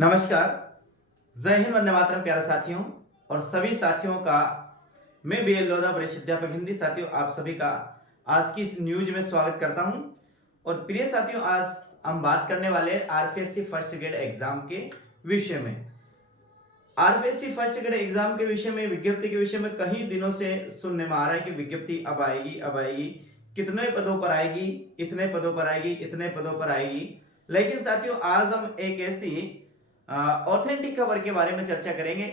नमस्कार। जय हिंद, वंदे मातरम प्यारे साथियों और सभी साथियों का मैं बी एल लोधा अध्यापक हिंदी साथियों आप सभी का आज की इस न्यूज में स्वागत करता हूं। और प्रिय साथियों, आज हम बात करने वाले आरपीएससी फर्स्ट ग्रेड एग्जाम के विषय में। आरपीएससी फर्स्ट ग्रेड एग्जाम के विषय में, विज्ञप्ति के विषय में कई दिनों से सुनने में आ रहा है कि विज्ञप्ति अब आएगी, कितने पदों पर आएगी, इतने पदों पर आएगी, इतने पदों पर आएगी। लेकिन साथियों, आज हम एक ऐसी ऑथेंटिक खबर के बारे में चर्चा करेंगे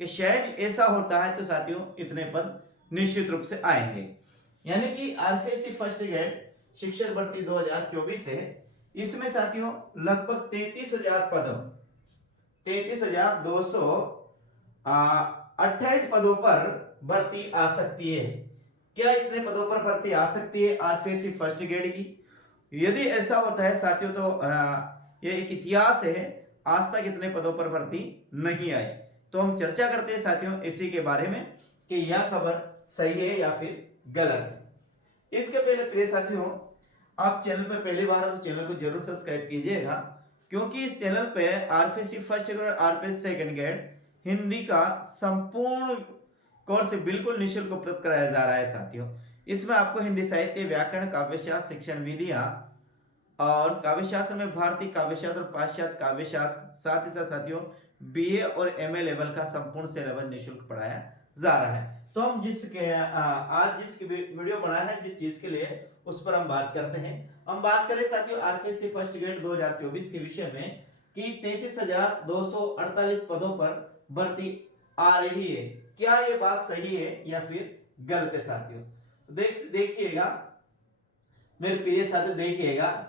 कि शायद ऐसा होता है तो साथियों इतने पद निश्चित रूप से आएंगे। यानी कि आरपीएससी फर्स्ट ग्रेड शिक्षक भर्ती 2024 है, इसमें साथियों लगभग 33,000 पद, 33,228 पदों पर भर्ती आ सकती है। क्या इतने पदों पर भर्ती आ सकती है आरपीएससी फर्स्ट ग्रेड की? यदि ऐसा होता है साथियों तो ये एक इतिहास है, आज तक इतने पदों पर भर्ती नहीं आई। तो हम चर्चा करते हैं साथियों इसी के बारे में कि यह खबर सही है या फिर गलत है। इसके पहले प्रिय साथियों, आप चैनल पर पहली बार हो तो चैनल को जरूर सब्सक्राइब कीजिएगा, क्योंकि इस चैनल पे आरपीएससी फर्स्ट ग्रेड और आरपीएससी सेकंड ग्रेड हिंदी का संपूर्ण कोर्स बिल्कुल निःशुल्क उपलब्ध कराया जा रहा है साथियों। इसमें आपको हिंदी साहित्य, व्याकरण, काव्यशास्त्र, शिक्षण विधियां और काव्यशास्त्र में भारतीय काव्यशास्त्र, पाश्चात्य काव्यशास्त्र, साथ ही साथ साथियों बीए और एमए लेवल का संपूर्ण सिलेबस निःशुल्क पढ़ाया जा रहा है। तो हम आज जिस वीडियो बनाया है जिस चीज के लिए, उस पर हम बात करते हैं। हम बात करें साथियों आरपीएससी फर्स्ट ग्रेड 2024 के विषय में कि 33,248 पदों पर भर्ती आ रही है। क्या ये बात सही है या फिर गलत है साथियों? देखिएगा मेरे प्रिय साथी, देखिएगा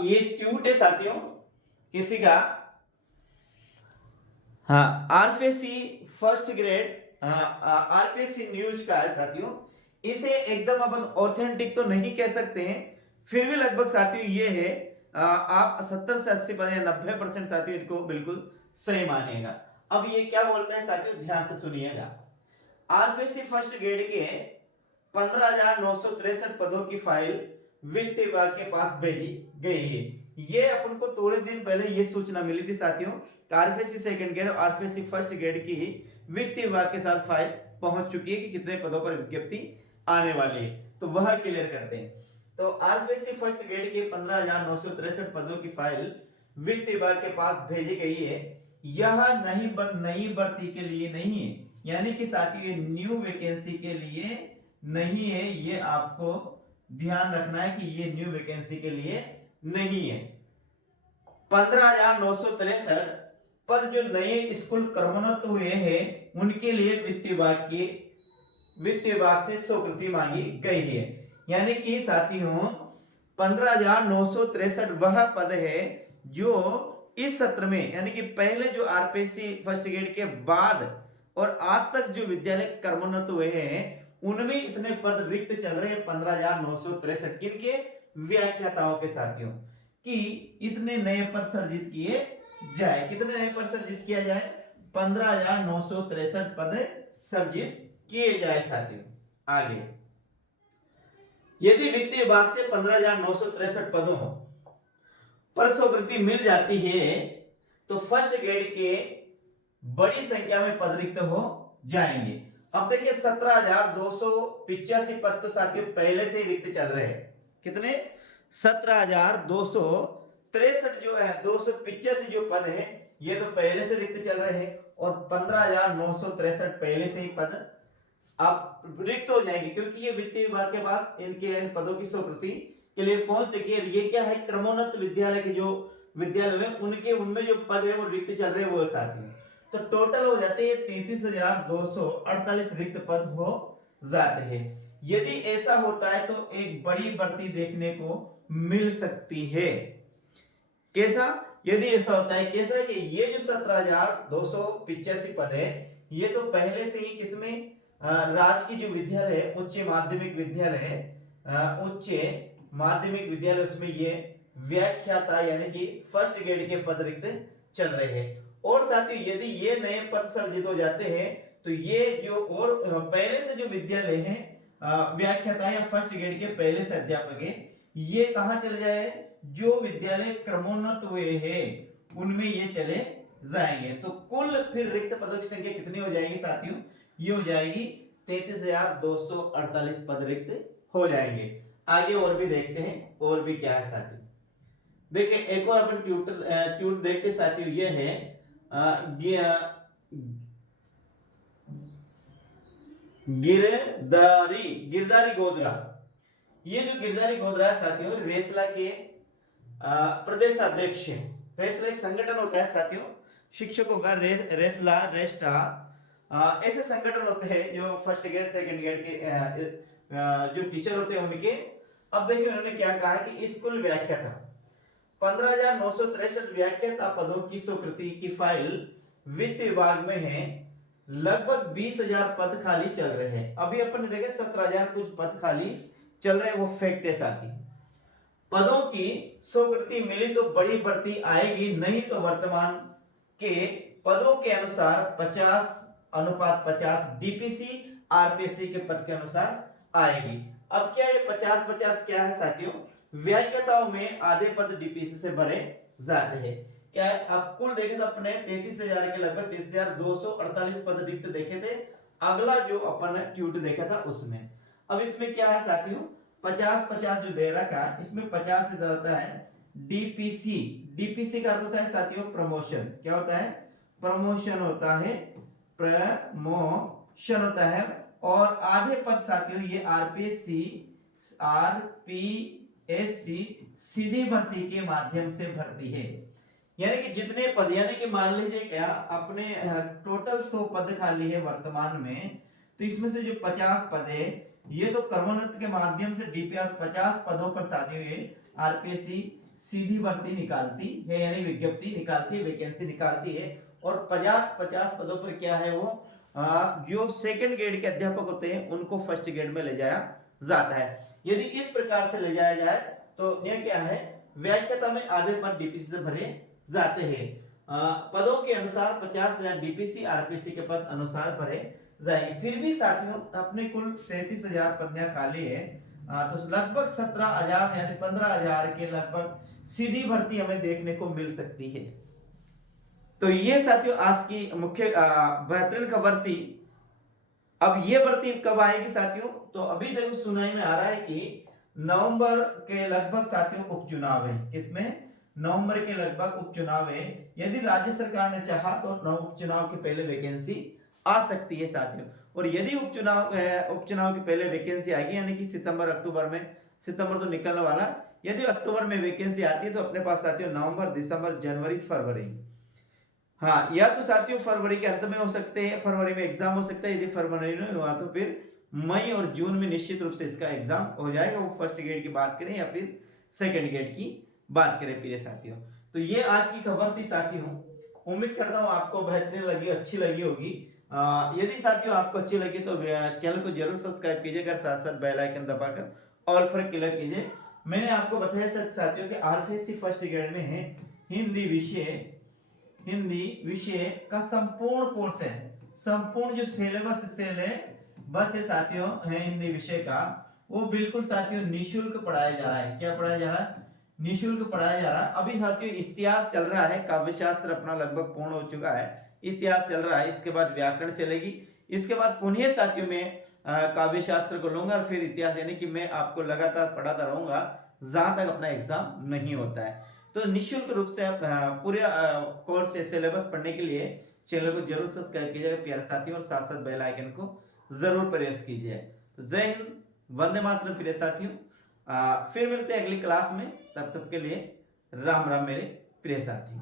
ये ट्वीट है साथियों किसी का। हाँ, RPSC first grade RPSC news का है साथियों। इसे एकदम अपन ऑथेंटिक तो नहीं कह सकते हैं, फिर भी लगभग साथियों ये है, आप 70 से 80% या 90% साथियों इनको बिल्कुल सही मानिएगा। अब ये क्या बोलता है साथियों, ध्यान से सुनिएगा। आरपीएससी फर्स्ट ग्रेड के 15,963 पदों की फाइल वित्त विभाग के पास भेजी गई है। ये अपन को थोड़े दिन पहले ये सूचना मिली थी साथियों, आरपीएससी सेकंड ग्रेड और आरपीएससी फर्स्ट ग्रेड की वित्त विभाग के साथ फाइल पहुंच चुकी है कि कितने पदों पर विज्ञप्ति आने वाली है। तो वह क्लियर करते हैं। तो आरपीएससी फर्स्ट ग्रेड के 15,963 पदों की फाइल वित्त विभाग के पास भेजी गई है। यह नई भर्ती के लिए नहीं है, यानी कि साथियों ये न्यू वैकेंसी के लिए नहीं है। ये आपको ध्यान रखना है कि ये न्यू वैकेंसी के लिए नहीं है। 15,963 पद जो नए स्कूल क्रमोन्नत हुए हैं उनके लिए वित्त विभाग से स्वीकृति मांगी गई है। यानी कि साथियों 15,963 वह पद है जो इस सत्र में, यानी कि पहले जो आरपीएससी फर्स्ट ग्रेड के बाद और आज तक जो विद्यालय क्रमोन्नत हुए हैं उनमें इतने पद रिक्त चल रहे हैं 15,963 किनके? व्याख्याताओं के साथियों, कि इतने नए पद सर्जित किए जाए। कितने नए पद सर्जित किया जाए? 15,963 पद सर्जित किए जाए साथियों। आगे, यदि वित्त विभाग से 15,963 पदों पर स्वीकृति मिल जाती है तो फर्स्ट ग्रेड के बड़ी संख्या में पद रिक्त हो जाएंगे। अब देखिए 17,285 पद तो साथियों पहले से ही रिक्त चल रहे हैं। कितने? 17,263 जो है, 285 जो पद है ये तो पहले से रिक्त चल रहे हैं और 15,963 पहले से ही पद अब रिक्त हो जाएंगे, क्योंकि ये वित्त विभाग के बाद इनके पदों की स्वीकृति के लिए पहुंच चुकी है। ये क्या है, क्रमोन्नत विद्यालय के जो विद्यालय है उनके उनमें जो पद है वो रिक्त चल रहे हैं वो साथियों। तो टोटल हो जाते हैं 33,248 रिक्त पद हो जाते हैं। यदि ऐसा होता है तो एक बड़ी भर्ती देखने को मिल सकती है। कैसा? यदि ऐसा होता है, कैसा है कि ये जो 17,285 पद है ये तो पहले से ही किसमें, राजकीय जो विद्यालय है, उच्च माध्यमिक विद्यालय उसमें ये व्याख्याता यानी कि फर्स्ट ग्रेड के पद रिक्त चल रहे हैं। और साथियों यदि ये नए पद सर्जित हो जाते हैं तो ये जो और पहले से जो विद्यालय हैं व्याख्याता या फर्स्ट ग्रेड के पहले से अध्यापक है, ये कहाँ चले जाए, जो विद्यालय क्रमोन्नत हुए हैं उनमें ये चले जाएंगे। तो कुल फिर रिक्त पदों की संख्या कितनी हो जाएगी साथियों, ये हो जाएगी 33,248 पद रिक्त हो जाएंगे। आगे और भी देखते हैं, और भी क्या है साथियों। देखिए एक और अपन ट्यूट देखते साथियों, ये है गिरदारी गोदरा। ये जो गिरदारी गोदरा है साथियों, रेसला के प्रदेश अध्यक्ष है। रेसला एक संगठन होता है साथियों, शिक्षकों का रेसला रेस्टा ऐसे संगठन होते हैं जो फर्स्ट ग्रेड सेकंड ग्रेड के जो टीचर होते हैं उनके। अब देखिए उन्होंने क्या कहा है कि स्कूल व्याख्याता 15,963 व्याख्याता पदों की स्वीकृति की फाइल वित्त विभाग में है। लगभग 20,000 पद खाली चल रहे हैं। अभी अपन ने देखा 17,000 कुछ पद खाली चल रहे हैं, वो फैक्ट है साथी। पदों की स्वीकृति मिली तो बड़ी भर्ती आएगी, नहीं तो वर्तमान के पदों के अनुसार 50:50 डीपीसी आरपीसी के पद के अनुसार आएगी। अब क्या ये 50-50 क्या है साथियों, व्याख्याताओं में आधे पद डीपीसी से भरे जाते हैं। क्या है, अब कुल देखें तो अपने 33,000 के लगभग 30,248 पद रिक्त देखे थे। अगला जो अपन ने ट्यूट देखा था उसमें, अब इसमें क्या है साथियों, 50-50 जो दे रखा है, इसमें 50 से होता है डीपीसी। डीपीसी का अर्थ होता है साथियों प्रमोशन। क्या होता है, प्रमोशन होता है, प्रमोशन होता है। और आधे पद साथियों ये आरपीएससी सीधी भर्ती के माध्यम से भर्ती है। यानी कि जितने पद, यानी कि मान लीजिए क्या अपने टोटल 100 पद खाली है वर्तमान में, तो इसमें से जो 50 पद है ये तो क्रमोन्नत के माध्यम से डीपीआर 50 पदों पर साथियों ये आरपीएससी सीधी भर्ती निकालती है, यानी विज्ञप्ति निकालती है, वैकेंसी निकालती है। और 50 पदों पर क्या है वो जो सेकंड ग्रेड के अध्यापक होते हैं उनको फर्स्ट ग्रेड में ले जाया जाता है। यदि इस प्रकार से ले जाया जाए तो यह क्या है, व्याख्याता में आधे पद डीपीसी से भरे जाते हैं। पदों के अनुसार 50,000 डीपीसी आरपीसी के पद अनुसार भरे जाएंगे। फिर भी साथियों अपने कुल 33,000 पद खाली है, तो लगभग 17,000 यानी 15,000 के लगभग सीधी भर्ती हमें देखने को मिल सकती है। तो ये साथियों आज की मुख्य बेहतरीन खबर थी। अब ये भर्ती कब आएगी साथियों, तो अभी देखो सुनाई में आ रहा है कि नवंबर के लगभग साथियों उपचुनाव है। किसमें, नवंबर के लगभग उपचुनाव है। यदि राज्य सरकार ने चाहा तो उपचुनाव के पहले वैकेंसी आ सकती है साथियों। और यदि उपचुनाव के पहले वैकेंसी आएगी, यानी कि सितंबर अक्टूबर में, सितंबर तो निकलने वाला, यदि अक्टूबर में वैकेंसी आती है तो अपने पास साथियों नवंबर, दिसंबर, जनवरी, फरवरी, हाँ या तो साथियों फरवरी के अंत में हो सकते हैं, फरवरी में एग्जाम हो सकता है। यदि फरवरी में हुआ तो फिर मई और जून में निश्चित रूप से इसका एग्जाम हो जाएगा। वो फर्स्ट ग्रेड की बात करें या फिर सेकंड ग्रेड की बात करें प्रिय साथियों। तो ये आज की खबर थी साथियों। उम्मीद करता हूँ आपको बेहतरीन लगी, अच्छी लगी होगी। यदि साथियों आपको अच्छी लगी तो चैनल को जरूर सब्सक्राइब कीजिएगा, साथ साथ बेल आइकन दबाकर ऑल पर क्लिक कीजिए। मैंने आपको बताया साथियों कि आरपीएससी फर्स्ट ग्रेड में है हिंदी विषय का संपूर्ण कोर्स है, संपूर्ण जो सिलेबस है साथियों है हिंदी विषय का, वो बिल्कुल साथियों निःशुल्क पढ़ाया जा रहा है। क्या पढ़ाया जा रहा है, निःशुल्क पढ़ाया जा रहा है। अभी साथियों इतिहास चल रहा है, काव्य शास्त्र अपना लगभग पूर्ण हो चुका है, इतिहास चल रहा है। इसके बाद व्याकरण चलेगी, इसके बाद पुनः साथियों में काव्य शास्त्र को लूंगा और फिर इतिहास, यानी कि मैं आपको लगातार पढ़ाता रहूंगा जहां तक अपना एग्जाम नहीं होता है। तो निःशुल्क रूप से पूरे कोर्स से सिलेबस पढ़ने के लिए चैनल को जरूर सब्सक्राइब कीजिएगा प्यारे साथियों, और साथ साथ बेल आइकन को जरूर प्रेस कीजिए। तो जय हिंद, वंदे मातरम प्रिय साथियों। फिर मिलते हैं अगली क्लास में, तब तक के लिए राम राम मेरे प्रिय साथियों।